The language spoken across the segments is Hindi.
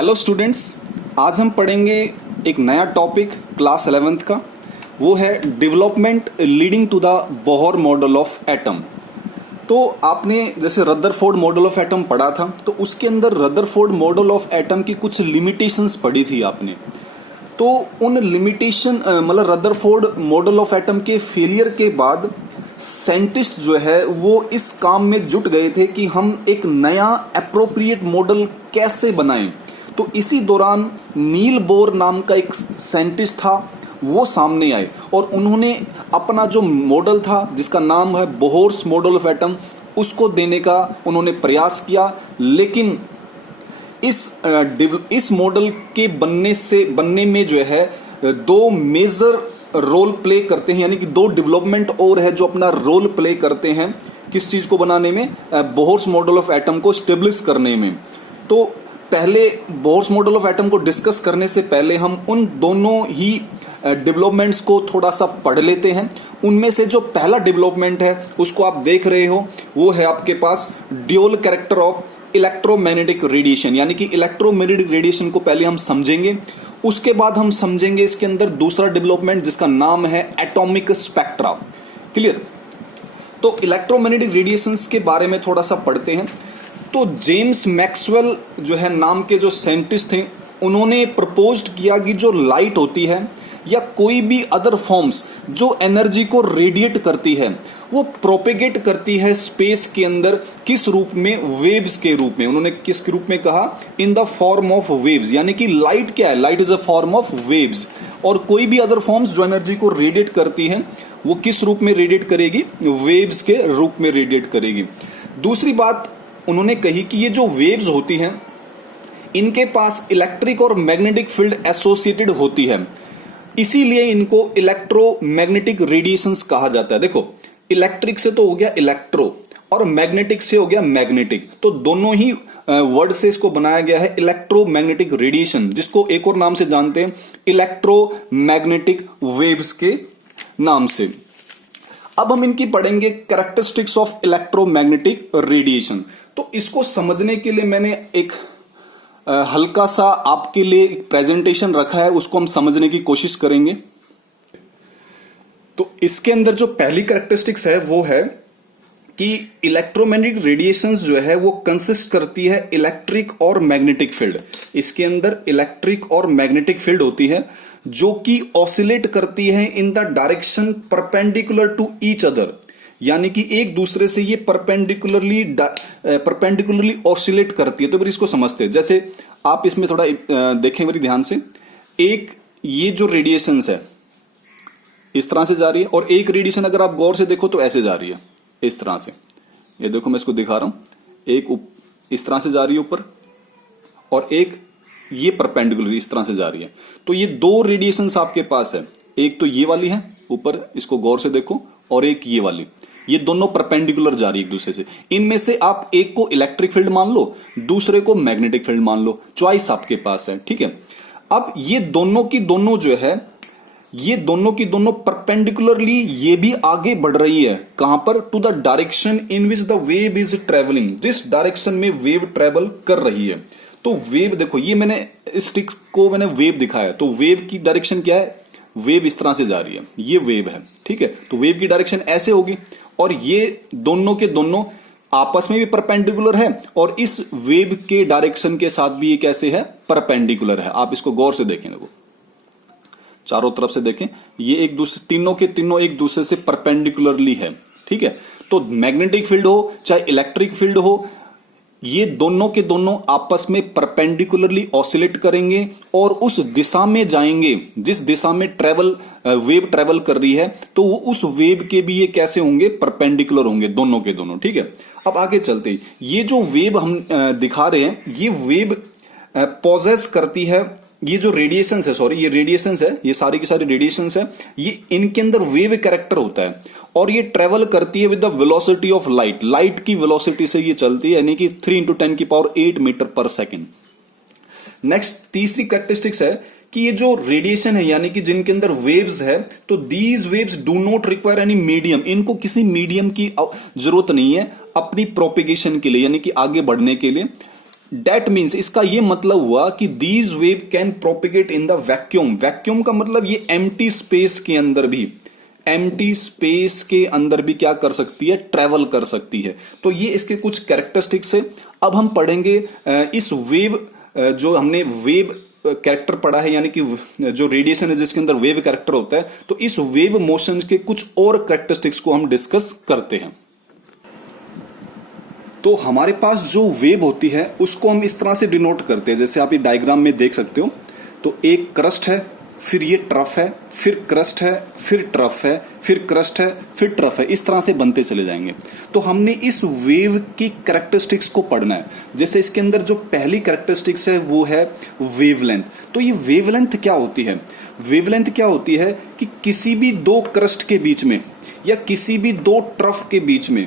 हेलो स्टूडेंट्स, आज हम पढ़ेंगे एक नया टॉपिक क्लास 11th का। वो है development leading to the Bohr model of atom. तो आपने जैसे रदरफोर्ड मॉडल ऑफ एटम पढ़ा था, तो उसके अंदर रदरफोर्ड मॉडल ऑफ एटम की कुछ लिमिटेशंस पढ़ी थी आपने। तो उन लिमिटेशन मतलब रदरफोर्ड मॉडल ऑफ एटम के फेलियर के बाद साइंटिस्ट जो है वो इस काम में जुट गए थे कि हम एक नया एप्रोप्रिएट मॉडल कैसे बनाएं। तो इसी दौरान नील बोर नाम का एक साइंटिस्ट था, वो सामने आए और उन्होंने अपना जो मॉडल था जिसका नाम है बोहर्स मॉडल ऑफ एटम, उसको देने का उन्होंने प्रयास किया। लेकिन इस मॉडल के बनने में जो है दो मेजर रोल प्ले करते हैं, यानी कि दो डेवलपमेंट और है जो अपना रोल प्ले करते हैं किस चीज को बनाने में, बोहर्स मॉडल ऑफ एटम को स्टेब्लिश करने में। तो पहले बोहर्स मॉडल ऑफ एटम को डिस्कस करने से पहले हम उन दोनों ही डेवलपमेंट्स को थोड़ा सा पढ़ लेते हैं। उनमें से जो पहला डेवलपमेंट है उसको आप देख रहे हो, वो है आपके पास dual character of electromagnetic radiation, यानी कि इलेक्ट्रोमैग्नेटिक रेडिएशन को पहले हम समझेंगे। उसके बाद हम समझेंगे इसके अंदर दूसरा डेवलपमेंट जिसका नाम है एटॉमिक स्पेक्ट्रा। क्लियर? तो इलेक्ट्रोमैग्नेटिक रेडिएशंस के बारे में थोड़ा सा पढ़ते हैं। तो जेम्स मैक्सवेल जो है नाम के जो साइंटिस्ट थे, उन्होंने प्रपोज्ड किया कि जो लाइट होती है या कोई भी अदर फॉर्म्स जो एनर्जी को रेडिएट करती है वो प्रोपेगेट करती है स्पेस के अंदर, किस रूप में? वेव्स के रूप में। उन्होंने किस रूप में कहा? In the form of waves, यानी कि लाइट क्या है? Light is a form of waves. और कोई भी अदर फॉर्म्स जो एनर्जी को रेडिएट करती है वो किस रूप में रेडिएट करेगी? वेव्स के रूप में रेडिएट करेगी। दूसरी बात उन्होंने कही कि ये जो वेव्स होती हैं इनके पास इलेक्ट्रिक और मैग्नेटिक फील्ड एसोसिएटेड होती है, इसीलिए इनको इलेक्ट्रोमैग्नेटिक रेडिएशंस कहा जाता है। देखो, इलेक्ट्रिक से तो हो गया इलेक्ट्रो और मैग्नेटिक से हो गया मैग्नेटिक, तो दोनों ही वर्ड से इसको बनाया गया है इलेक्ट्रोमैग्नेटिक रेडिएशन, जिसको एक और नाम से जानते हैं इलेक्ट्रोमैग्नेटिक वेव्स के नाम से। अब हम इनकी पढ़ेंगे कैरेक्टरिस्टिक्स ऑफ इलेक्ट्रोमैग्नेटिक रेडिएशन। तो इसको समझने के लिए मैंने एक हल्का सा आपके लिए एक प्रेजेंटेशन रखा है, उसको हम समझने की कोशिश करेंगे। तो इसके अंदर जो पहली कैरेक्टरिस्टिक्स है वो है कि इलेक्ट्रोमैग्नेटिक रेडिएशंस जो है वो कंसिस्ट करती है इलेक्ट्रिक और मैग्नेटिक फील्ड। इसके अंदर इलेक्ट्रिक और मैग्नेटिक फील्ड होती है जो कि ऑसिलेट करती है in the direction perpendicular to each other, यानी कि एक दूसरे से ये परपेंडिकुलरली ऑसिलेट करती है। तो फिर इसको समझते हैं। जैसे आप इसमें थोड़ा देखें मेरी ध्यान से, एक ये जो रेडिएशंस है इस तरह से जा रही है, और एक रेडिएशन अगर आप गौर से देखो तो ऐसे जा रही है, इस तरह से। ये देखो मैं इसको दिखा रहा हूं, एक इस तरह से जा रही है ऊपर, और एक ये परपेंडिकुलर इस तरह से जा रही है। तो ये दो रेडिएशंस आपके पास है, एक तो ये वाली है ऊपर, इसको गौर से देखो, और एक ये वाली। ये दोनों परपेंडिकुलर जा रही है एक दूसरे से। इनमें से आप एक को इलेक्ट्रिक फील्ड मान लो, दूसरे को मैग्नेटिक फील्ड मान लो, चॉइस आपके पास है। ठीक है, अब ये दोनों की दोनों जो है, ये दोनों की दोनों परपेंडिकुलरली ये भी आगे बढ़ रही है। कहां पर? To the direction in which the wave is travelling, जिस डायरेक्शन में वेव ट्रेवल कर रही है। तो वेव देखो, ये मैंने स्टिक्स को मैंने वेव दिखाया, तो वेव की डायरेक्शन क्या है? वेव इस तरह से जा रही है, ये वेव है। ठीक है, तो वेव की डायरेक्शन ऐसे होगी, और ये दोनों के दोनों आपस में भी परपेंडिकुलर है, और इस वेव के डायरेक्शन के साथ भी ये कैसे है? परपेंडिकुलर है। आप इसको गौर से देखें, देखो चारों तरफ से देखें, ये एक दूसरे, तीनों के तीनों एक दूसरे से परपेंडिकुलरली है। ठीक है, तो मैग्नेटिक फील्ड हो चाहे इलेक्ट्रिक फील्ड हो, ये दोनों के दोनों आपस में परपेंडिकुलरली ऑसिलेट करेंगे और उस दिशा में जाएंगे जिस दिशा में वेव ट्रेवल कर रही है। तो वो उस वेव के भी ये कैसे होंगे? परपेंडिकुलर होंगे, दोनों के दोनों। ठीक है, अब आगे चलते हैं। ये जो वेव हम दिखा रहे हैं, ये वेव पॉजेस करती है, ये जो रेडिएशंस है, सॉरी ये रेडिएशंस है, ये सारी की सारी रेडिएशंस है, ये इनके अंदर वेव कैरेक्टर होता है, और ये ट्रेवल करती है with the velocity of light. Light की वेलोसिटी से ये चलती है, यानी कि 3 × 10⁸ मीटर पर सेकेंड। नेक्स्ट तीसरी कैरेक्टरिस्टिक्स है कि ये जो रेडिएशन है, यानी कि जिनके अंदर वेव्स है, तो these waves do not require any medium, इनको किसी मीडियम की जरूरत नहीं है अपनी प्रोपिगेशन के लिए, यानी कि आगे बढ़ने के लिए। That means इसका ये मतलब हुआ कि these wave can propagate in the vacuum. Vacuum का मतलब ये empty space के अंदर भी, empty space के अंदर भी क्या कर सकती है, ट्रेवल कर सकती है। तो ये इसके कुछ कैरेक्टरिस्टिक्स है। अब हम पढ़ेंगे इस वेव, जो हमने वेव कैरेक्टर पढ़ा है, यानी कि जो रेडिएशन है जिसके अंदर वेव कैरेक्टर होता है, तो इस वेव मोशन के कुछ और कैरेक्टरिस्टिक्स को हम डिस्कस करते हैं। तो हमारे पास जो वेव होती है उसको हम इस तरह से डिनोट करते हैं, जैसे आप ये डायग्राम में देख सकते हो। तो एक क्रस्ट है, फिर ये ट्रफ है, फिर क्रस्ट है, फिर ट्रफ है, फिर क्रस्ट है, फिर ट्रफ है, इस तरह से बनते चले जाएंगे। तो हमने इस वेव की कैरेक्टरिस्टिक्स को पढ़ना है। जैसे इसके अंदर जो पहली कैरेक्टरिस्टिक्स है वो है वेवलेंथ। तो ये वेवलेंथ क्या होती है? वेवलेंथ क्या होती है कि किसी भी दो क्रस्ट के बीच में या किसी भी दो ट्रफ के बीच में,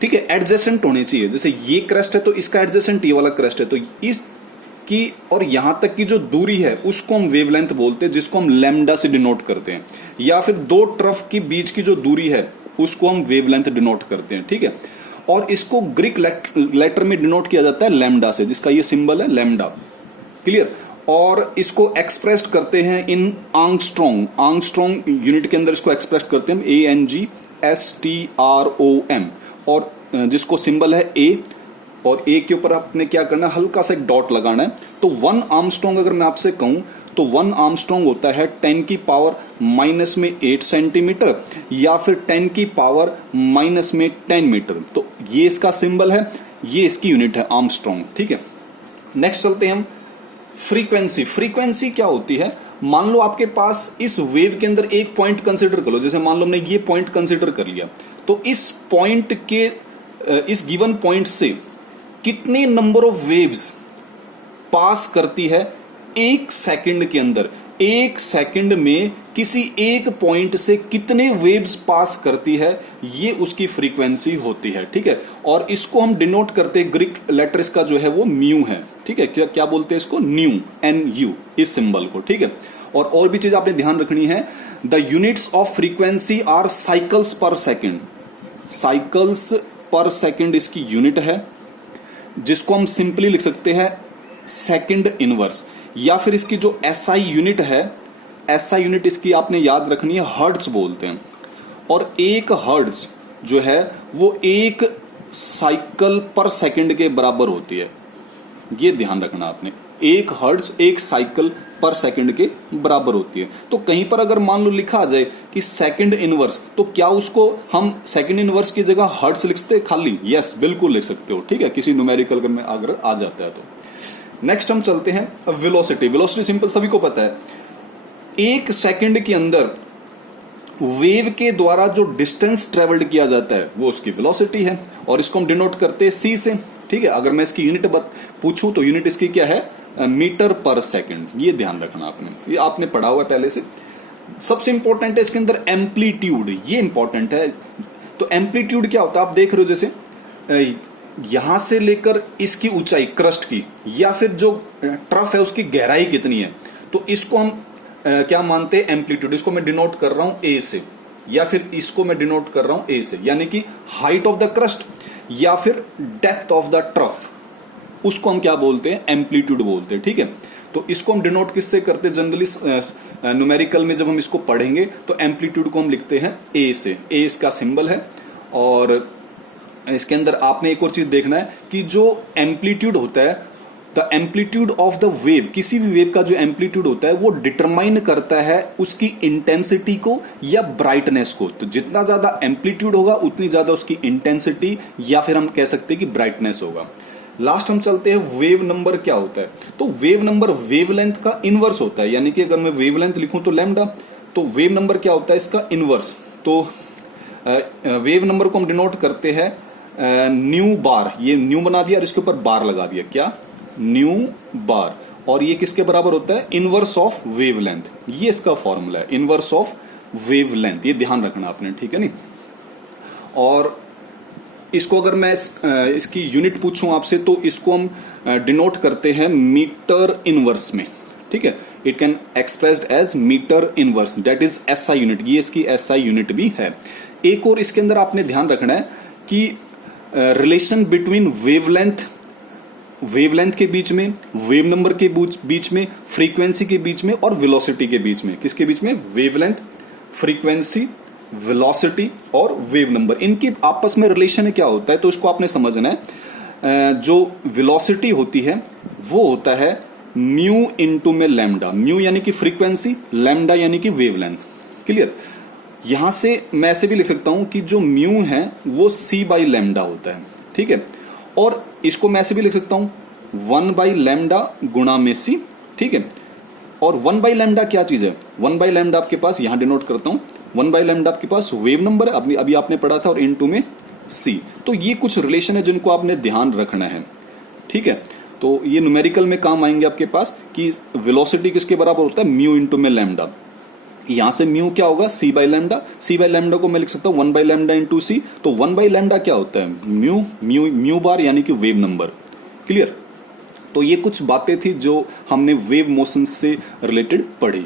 ठीक है, एडजेसेंट होने चाहिए। जैसे ये क्रस्ट है तो इसका एडजेसेंट ये वाला क्रस्ट है, तो इस की और यहां तक की जो दूरी है उसको हम वेवलेंथ बोलते हैं, जिसको हम लैम्डा से डिनोट करते हैं। या फिर दो ट्रफ के बीच की जो दूरी है उसको हम वेवलेंथ डिनोट करते हैं, ठीक है। और इसको ग्रीक लेटर में डिनोट किया जाता है लैम्डा से, जिसका ये सिंबल है लैम्डा, क्लियर। और इसको एक्सप्रेस करते हैं इन आंगस्ट्रॉन्ग। आंगस्ट्रॉन्ग यूनिट के अंदर इसको एक्सप्रेस करते हैं ANGSTROM, और जिसको सिंबल है ए, और ए के ऊपर आपने क्या करना है, हल्का सा एक डॉट लगाना है। तो 1 आर्मस्ट्रॉन्ग अगर मैं आपसे कहूं तो 1 आर्मस्ट्रॉन्ग होता है 10 की पावर माइनस में 8 सेंटीमीटर, या फिर 10 की पावर माइनस में 10 मीटर। तो ये इसका सिंबल है, ये इसकी यूनिट है आर्मस्ट्रॉन्ग, ठीक है। नेक्स्ट चलते हैं हम फ्रीक्वेंसी। फ्रीक्वेंसी क्या होती है? मान लो आपके पास इस वेव के अंदर एक पॉइंट कंसिडर कर लो, जैसे मान लो हमने ये पॉइंट कंसिडर कर लिया, तो इस पॉइंट के इस गिवन पॉइंट से कितने नंबर ऑफ वेव्स पास करती है एक सेकंड के अंदर। एक सेकंड में किसी एक पॉइंट से कितने वेव्स पास करती है, ये उसकी फ्रीक्वेंसी होती है, ठीक है। और इसको हम डिनोट करते हैं, ग्रीक लेटर इसका जो है वो म्यू है, ठीक है। क्या बोलते हैं इसको? न्यू, NU, इस सिंबल को, ठीक है। और भी चीज आपने ध्यान रखनी है, the units of frequency are cycles per second. Cycles per second इसकी यूनिट है, जिसको हम सिंपली लिख सकते हैं सेकंड इनवर्स। या फिर इसकी जो SI यूनिट है, SI यूनिट इसकी आपने याद रखनी है, हर्ट्ज बोलते हैं। और एक हर्ट्ज जो है वो एक साइकिल पर सेकंड के बराबर होती है, ये ध्यान रखना आपने। एक हर्ट्ज एक साइकिल पर सेकंड के बराबर होती है। तो कहीं पर अगर मान लो लिखा आ जाए कि सेकंड इनवर्स, तो क्या उसको हम सेकंड इनवर्स की जगह हर्ट्ज लिखते खाली? यस, बिल्कुल लिख सकते हो, ठीक है, किसी न्यूमेरिकल में अगर आ जाता है तो। नेक्स्ट हम चलते हैं वेलोसिटी। वेलोसिटी सिंपल सभी को पता है, एक सेकंड के अंदर वेव के द्वारा जो डिस्टेंस ट्रेवल्ड किया जाता है वो उसकी वेलोसिटी है, और इसको हम डिनोट करते हैं C से, ठीक है। अगर मैं इसकी यूनिट पूछूं तो यूनिट इसकी क्या है? मीटर पर सेकंड। ये ध्यान रखना आपने, ये आपने पढ़ा हुआ है पहले से। सबसे इंपॉर्टेंट है इसके अंदर एम्पलीट्यूड, ये इंपॉर्टेंट है। तो एम्पलीट्यूड क्या होता है? आप देख रहे हो जैसे यहां से लेकर इसकी ऊंचाई क्रस्ट की, या फिर जो ट्रफ है उसकी गहराई कितनी है, तो इसको हम क्या मानते हैं? एम्पलीट्यूड। इसको मैं डिनोट कर रहा हूं A से, या फिर इसको मैं डिनोट कर रहा हूं A से, यानी कि हाइट ऑफ द क्रस्ट या फिर डेप्थ ऑफ द ट्रफ, उसको हम क्या बोलते हैं? एम्पलीट्यूड बोलते हैं, ठीक है। तो इसको हम डिनोट किससे करते हैं? जनरली न्यूमेरिकल में जब हम इसको पढ़ेंगे तो एम्पलीट्यूड को हम लिखते हैं A से। A इसका सिंबल है। और इसके अंदर आपने एक और चीज देखना है कि जो एम्पलीट्यूड होता है, the amplitude of the wave, किसी भी वेव का जो एम्पलीट्यूड होता है वो डिटरमाइन करता है उसकी इंटेंसिटी को या ब्राइटनेस को। तो जितना ज्यादा एम्पलीट्यूड होगा उतनी ज्यादा उसकी इंटेंसिटी या फिर हम कह सकते हैं कि ब्राइटनेस होगा। लास्ट हम चलते हैं वेव नंबर क्या होता है। तो वेव नंबर वेवलेंथ का इनवर्स होता है, यानी कि अगर मैं वेवलेंथ लिखूं तो लैम्डा, तो वेव नंबर क्या होता है? इसका इनवर्स। तो वेव नंबर को हम डिनोट करते हैं न्यू बार, ये न्यू बना दिया और इसके ऊपर बार लगा दिया, क्या? न्यू बार। और ये किसके बराबर होता है? Inverse of wavelength. ये इसका फॉर्मूला है, इनवर्स ऑफ वेवलेंथ, ये ध्यान रखना आपने, ठीक है नहीं। और इसको अगर मैं इसकी यूनिट पूछूं आपसे तो इसको हम डिनोट करते हैं मीटर इनवर्स में, ठीक है। It can expressed as metre inverse, that is SI unit, ये इसकी SI यूनिट भी है। एक और इसके अंदर आपने ध्यान रखना है कि रिलेशन बिटवीन वेवलेंथ वेवलेंथ के बीच में, वेव नंबर के बीच में, फ्रीक्वेंसी के बीच में और वेलोसिटी के बीच में। किसके बीच में? वेवलेंथ, फ्रीक्वेंसी, वेलोसिटी और वेव नंबर। इनकी आपस में रिलेशन क्या होता है तो इसको आपने समझना है। जो वेलोसिटी होती है वो होता है म्यू इनटू में लैम्डा। म्यू यानी कि फ्रीक्वेंसी, लैम्डा यानी कि वेवलेंथ। क्लियर? यहां से मैं ऐसे भी लिख सकता हूं कि जो म्यू है वो c बाई लैम्डा होता है। ठीक है, और इसको मैं ऐसे भी लिख सकता हूं 1 बाई लैम्डा गुणा में c। ठीक है, और 1 बाई लैम्डा क्या चीज है? 1 बाई लैम्डा आपके पास यहां डिनोट करता हूं, 1 बाई लैम्डा आपके पास वेव नंबर है, अभी आपने पढ़ा था, और इनटू में c। तो ये कुछ रिलेशन है जिनको आपने ध्यान रखना है। ठीक है, तो ये न्यूमेरिकल में काम आएंगे आपके पास कि वेलोसिटी किसके बराबर होता है? म्यू इनटू में लैम्डा। यहां से म्यू क्या होगा? c by lambda. c by lambda को मैं लिख सकता हूं 1 बाई लैम्डा इंटू सी। तो 1 बाई लैम्डा क्या होता है? म्यू म्यू म्यू बार यानी कि वेव नंबर। क्लियर? तो ये कुछ बातें थी जो हमने वेव मोशन से रिलेटेड पढ़ी।